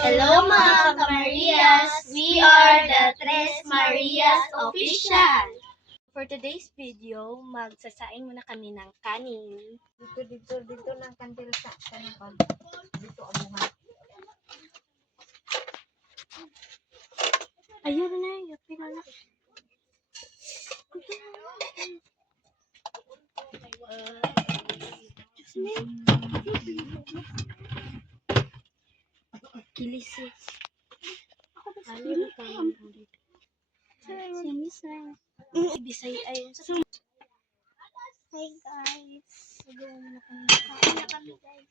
Hello mga Kamarias! We are the Tres Marias Official! For today's video, magsasaing muna kami ng kanin. Dito ng kandil sa kanapag. Dito ang mga. Ayun na, yapi na na. Kilisis. Ayun ka. Bisay ay. Hi guys! Kain na kami guys.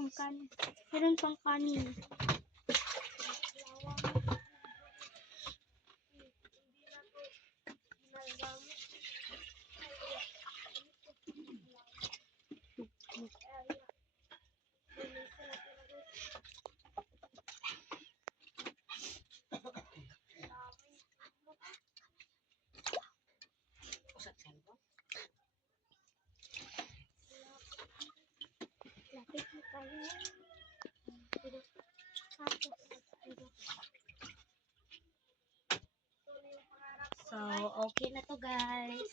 Ang kanin. Meron pang kanin. Lapit na tayo. So, okay na to guys.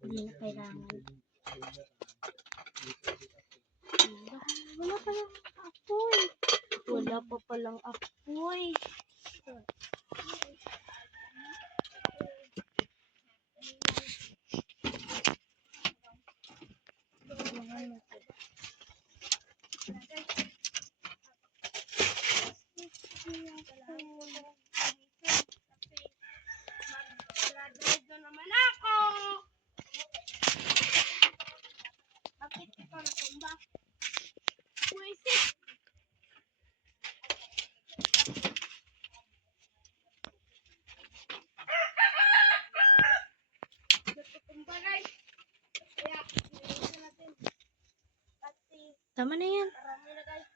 Hindi na kailangan. Wala pa lang apoy. Wala pa palang apoy. Mag-drive na naman ako! Bakit ito natumba? Buisit! Natutumba guys! Kaya, nilisan natin. Pati, Tama na yan. marami na guys.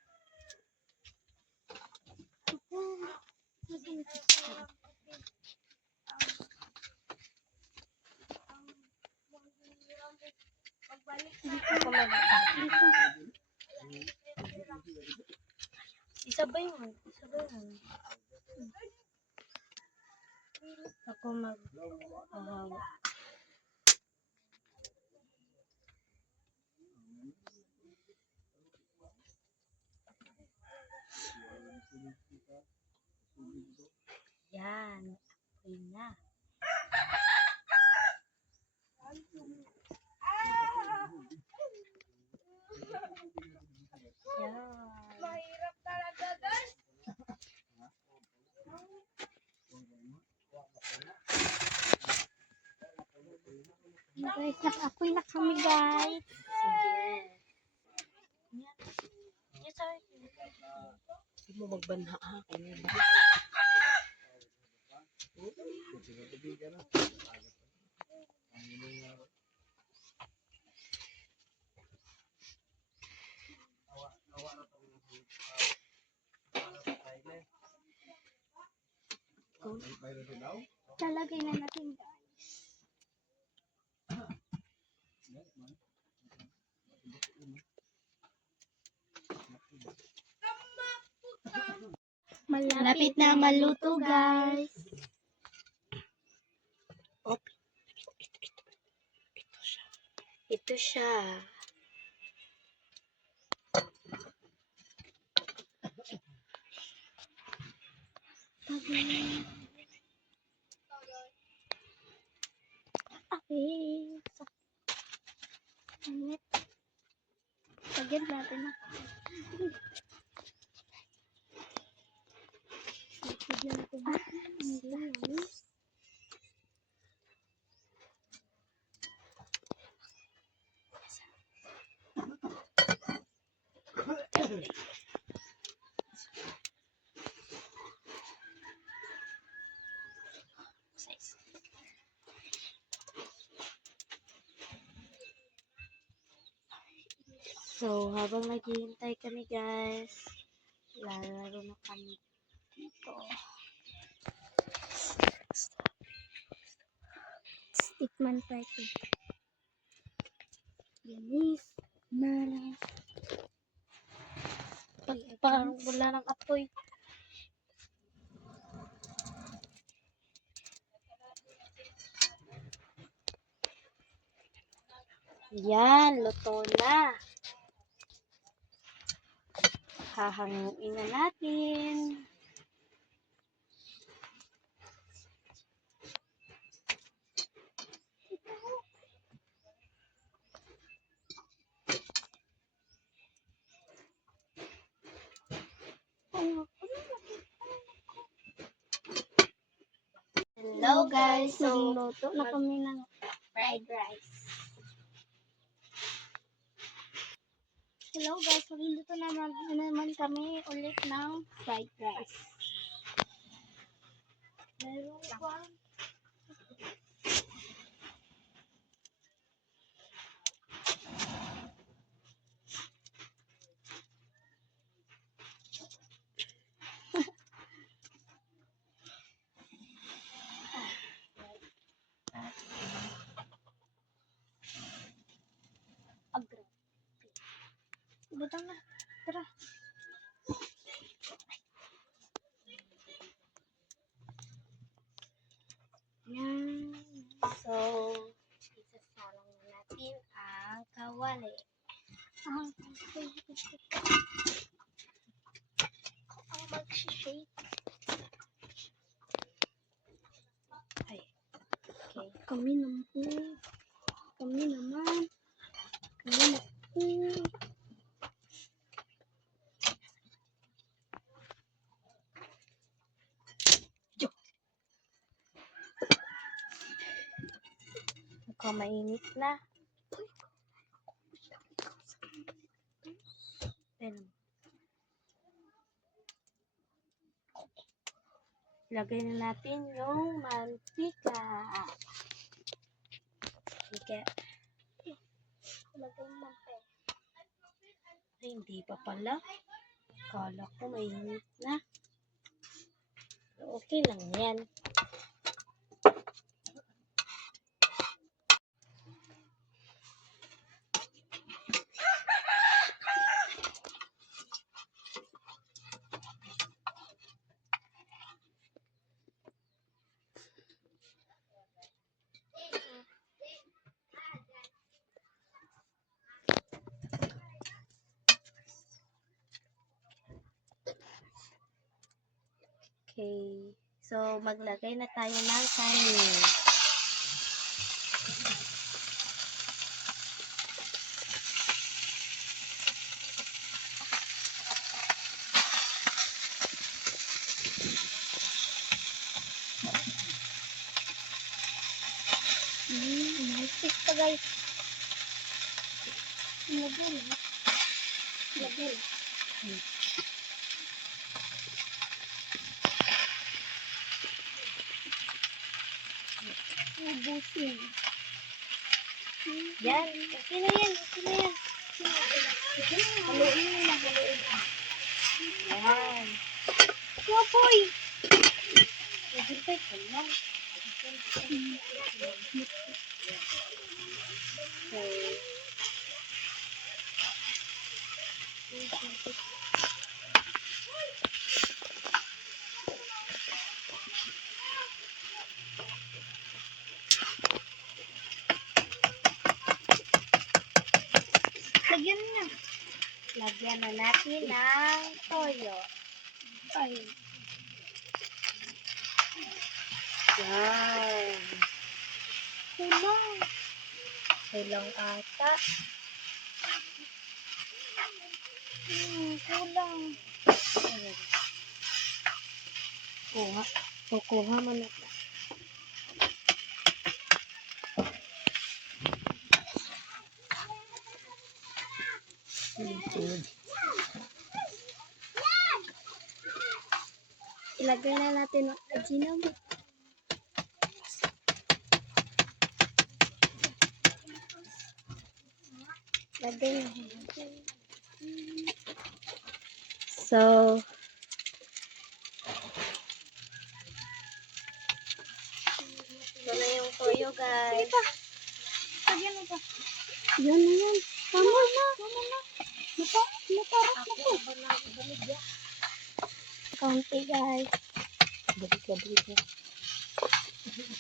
Pagbalik na Ako mag Isabay mo. Ako mag yan. Okay na. Yan. mahirap talaga guys. Guys, nakapoy na kami guys. Sige. Yes, sorry. Hindi mo magbanha ha. Talagay na natin guys. Malapit na maluto guys. Ito siya. Okay. Init. Lagyan natin na. Lagyan natin. So, habang naghihintay kami guys, lalaro na kami dito. Tikman party. Bilis. Na. Parang wala ng apoy. Yan, luto na. Hahanguin na natin. Hello guys, so Magluto na kami ng fried rice. Hello guys, magluto naman kami ulit ng fried rice. Meron pa. Agro. Butang na. Tara. Yan. So, isasalang na natin ang kawali. Ang mag-shake. Ay. Okay. Kami naman. Kami naman. Mukhang mainit na. Lagay na natin yung mantika. Sige. Lagay mo pa. Ay, hindi pa pala. Kala ko mainit na. Okay lang yan. Okay. So, maglagay na tayo ng kanin. Nice pa guys. Lagay. Ubusin. Yan. Okay na yan. Haluin mo na. Yan. Kapoy. Nagintay ko lang. Lagyan na natin ng toyo. Ay. Yan. Kulang ata. Kulang. Kukuha mo na. Ilagay na natin ang ajinomoto. So, ito na yung toyo tayo, guys. Lagyan mo pa. Yan na yan. Tama na. Natarap na po. Kaunti, guys. Balik ka.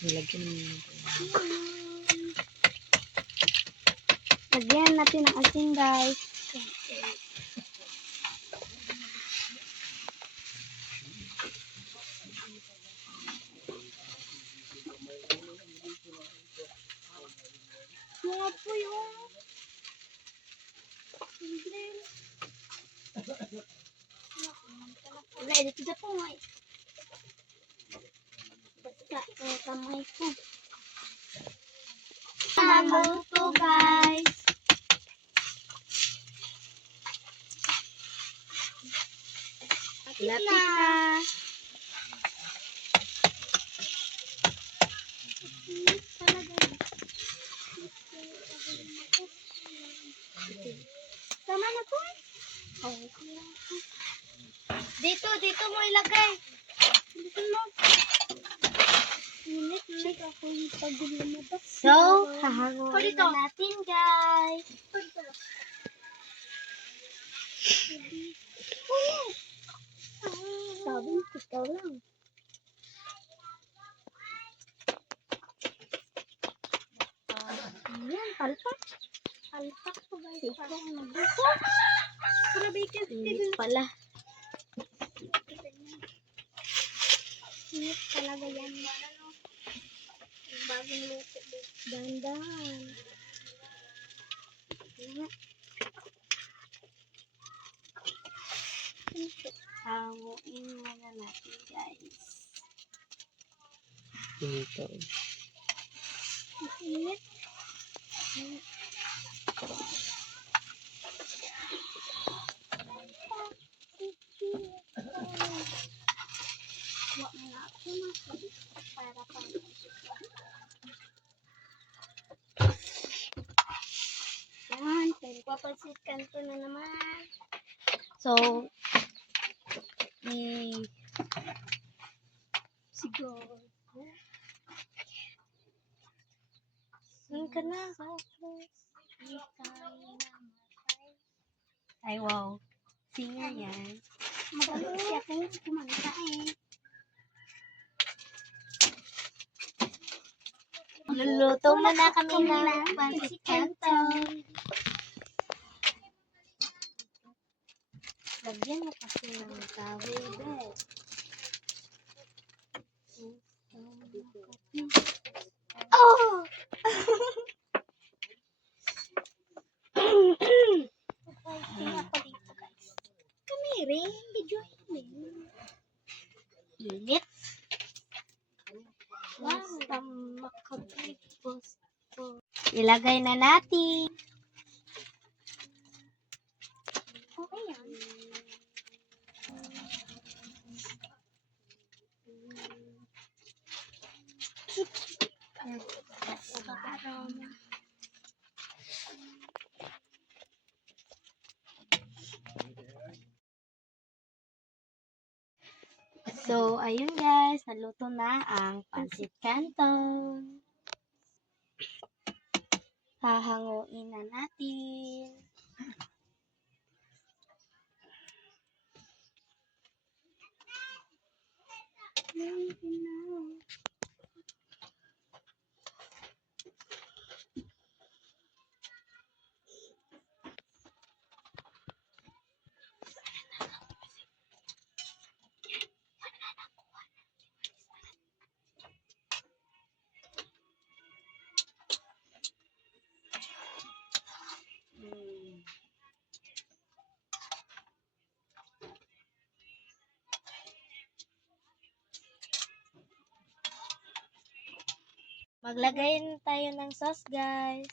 Nilagyan mo yun. Lagyan natin ang asin, guys. Mga po yung Na-edit na po nga. Basta ang kamay ko. Maluto, guys. Lapit na. Tama na po. Dito mo ilagay. Dito mo. Minit ako yung pag-lumabas. So, hahanguin na natin, guys. sabi ko ikaw lang. Ayan, palpak. Palpak po, guys. Ikaw ang nagbuto. Para bacon. Init pala. Init talaga yan. Bagong luto. Dandan. Hanguin muna natin, guys. Dito. Init. Wak na ako para pa. Yan, papansit kanto na naman. So, Siguro. saan ka na? Ay, wow. Singer yan. Magaling siya kayo kumanta eh. Luluto muna kami ng pancit canton. Lagyan mo kasi ng kahoy, be. Oh! Tingnan ko dito, guys. Kami rin. Video yun. Init. Basta makabibos ko. Ilagay na natin. Okay yan. So, ayun guys, naluto na ang pancit canton. Hahanguin na natin. Maglagay na tayo ng sauce, guys.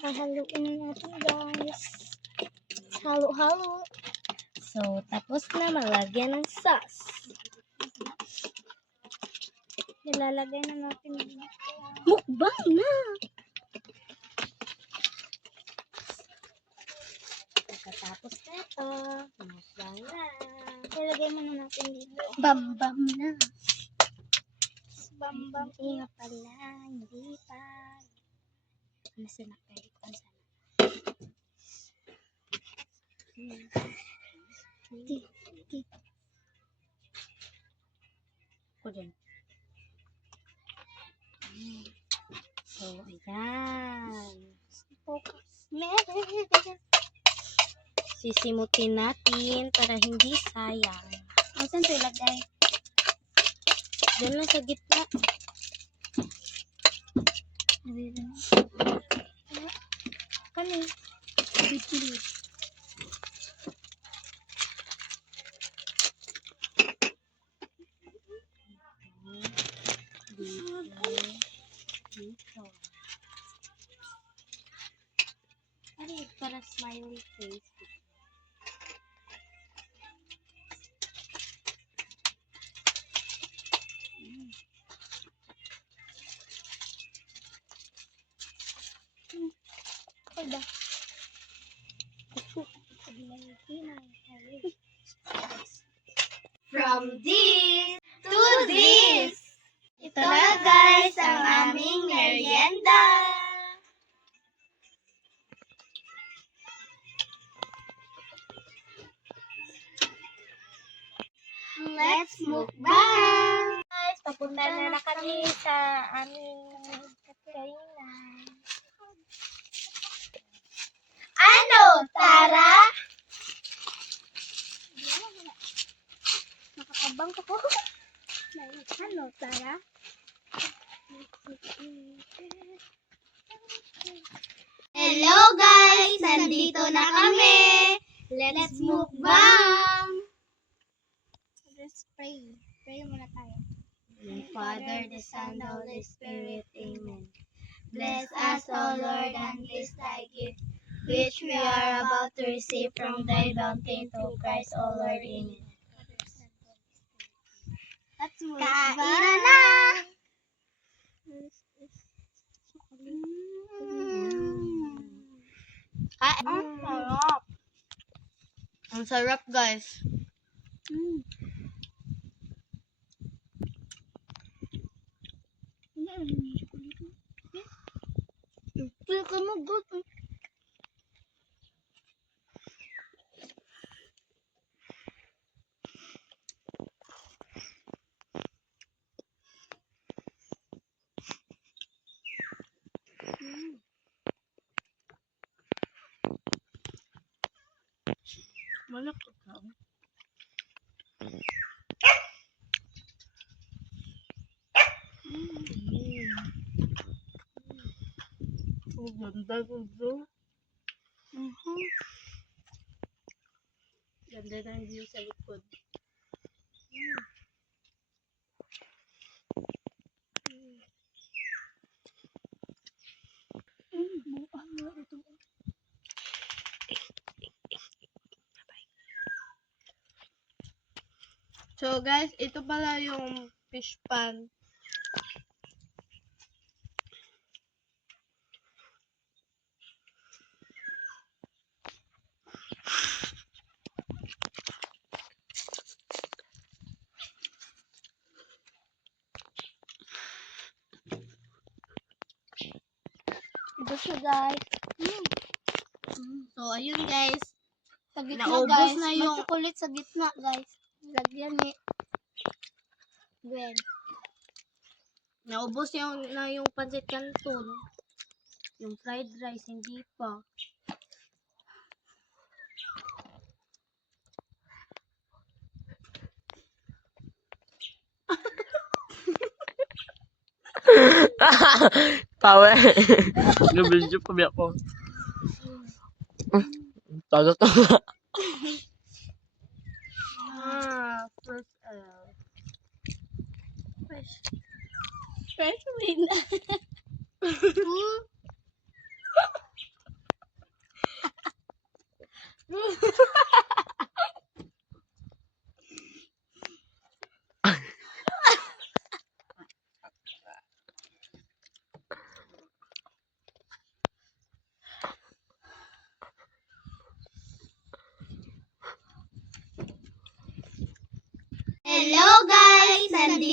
Hahaluin natin, guys. Halo-halo. So, tapos na maglagyan ng sauce. Nilalagay na natin dito. Mukbang na! Masaya. Ilagay mo na natin dito. Bam-bam na. Bam-bam. Hindi nga pala, hindi pa. Ano sila kayo? Ano sila? Ako dyan. So, ayan. Focus. Sisimutin natin para hindi sayang. Ang saan ito ilagay? Diyan lang sa gitna. Kani? Bikini. Dito. Ano yun? Para smiley face. Aba. From this to this. Ito na guys ang aming merienda. Let's mukbang. Guys, papunta na kami sa aming kainan. Ano, Tara? Nakakabang ko po. Ano, Tara? Hello guys! Nandito na kami! Let's mukbang! Let's pray. Pray muna tayo. In the Father, the Son, the Holy Spirit. Amen. Bless us, O Lord, and bless thy gift, which we are about to receive from thy bounty through Christ, O Lord. Amen. Let's Kainan na! Ang sarap. Ang sarap, guys. Pili ka mo, good. Malak ka. Oh, ganda gusto. Ganda ng view sa likod. So guys, ito pala yung fish pan. Ito siya, guys. So ayun guys, Sa gitna, naubos guys. na May yung chocolate sa gitna, guys. Lagyan ni Gwen. Naubos yung pancit canton. Yung fried rice, hindi pa. Tawa. Nabidyo pa biya ko. Tagot. First, Fresh win.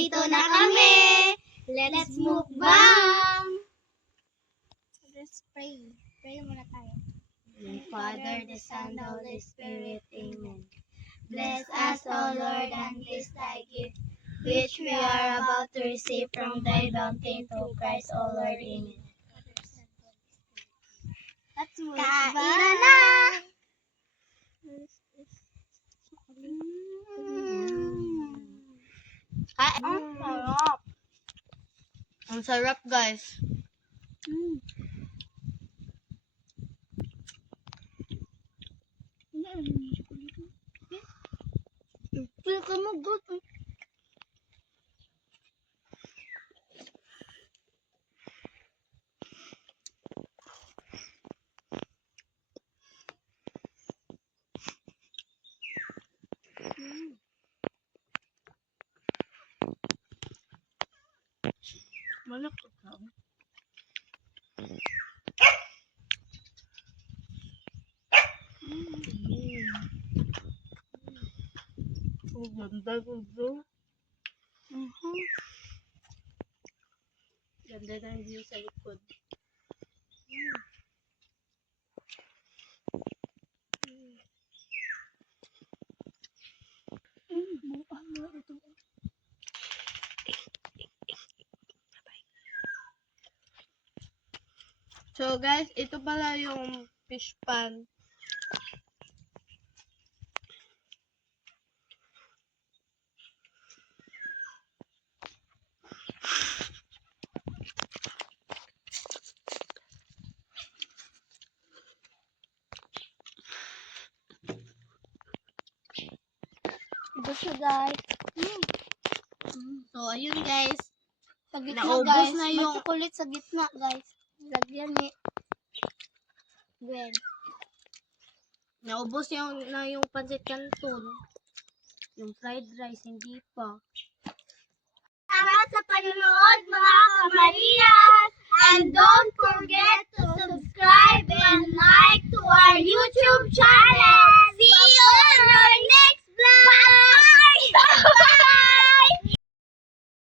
Nandito na kami. Let's mukbang. Let's pray. Pray muna tayo. In the Father, the Son, the Holy Spirit. Amen. Bless us, O Lord, and bless thy gift, which we are about to receive from thy bounty through Christ, O Lord. Amen. Let's mukbang. Kainan na! Ang sarap. Ang sarap, guys. Feel ka mo good. Malak ka. Ang ganda gusto. Ganda ng view sa likod. So guys, ito pala yung fish pan. Ito siya, guys. So, ayun, guys. Sa gitna, Naubos guys. na May yung- chocolate sa gitna, guys. Lagyan ni Gwen. Naubos yung pancit canton. Yung fried rice, hindi pa. Salamat sa panonood, mga kamarias! And don't forget to subscribe and like to our YouTube channel! See you